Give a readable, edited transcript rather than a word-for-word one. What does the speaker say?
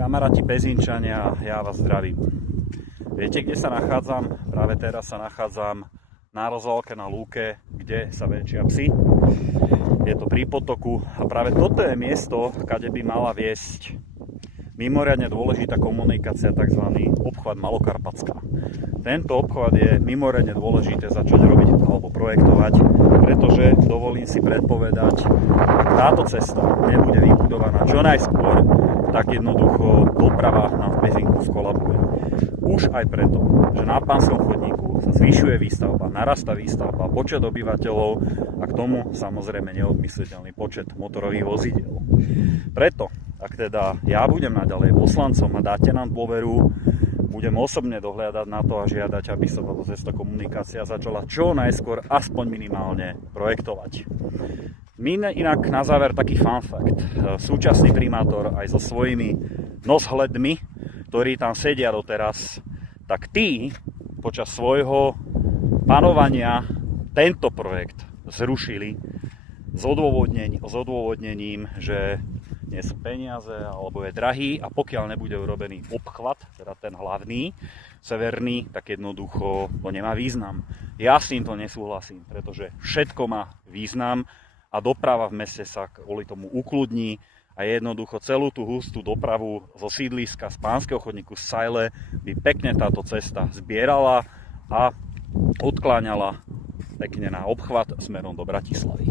Kamaráti Pezinčania, ja vás zdravím. Viete, kde sa nachádzam? Práve teraz sa nachádzam na rozvalke na lúke, kde sa venčia psy. Je to pri potoku a práve toto je miesto, kde by mala viesť mimoriadne dôležitá komunikácia, tzv. Obchvat Malokarpatská. Tento obchvat je mimoriadne dôležité začať robiť alebo projektovať, pretože dovolím si predpovedať, ak táto cesta nebude vybudovaná čo najskôr, tak jednoducho doprava nám v Pezinku skolabuje. Už aj preto, že na Pánskom chodníku sa zvyšuje výstavba, narastá výstavba, počet obyvateľov a k tomu samozrejme neodmysliteľný počet motorových vozidiel. Preto, ak teda ja budem naďalej poslancom a dáte nám dôveru, budem osobne dohliadať na to a žiadať, aby sa táto cesta komunikácia začala čo najskôr aspoň minimálne projektovať. Inak na záver taký fun fact. Súčasný primátor aj so svojimi noshledmi, ktorí tam sedia doteraz, tak tí počas svojho panovania tento projekt zrušili s odôvodnením, že nie sú peniaze alebo je drahý a pokiaľ nebude urobený obchvat, teda ten hlavný, severný, tak jednoducho to nemá význam. Ja s týmto nesúhlasím, pretože všetko má význam a doprava v meste sa kvôli tomu ukludní a jednoducho celú tú hustú dopravu zo sídliska z Pánskeho chodníku z Sajle by pekne táto cesta zbierala a odkláňala pekne na obchvat smerom do Bratislavy.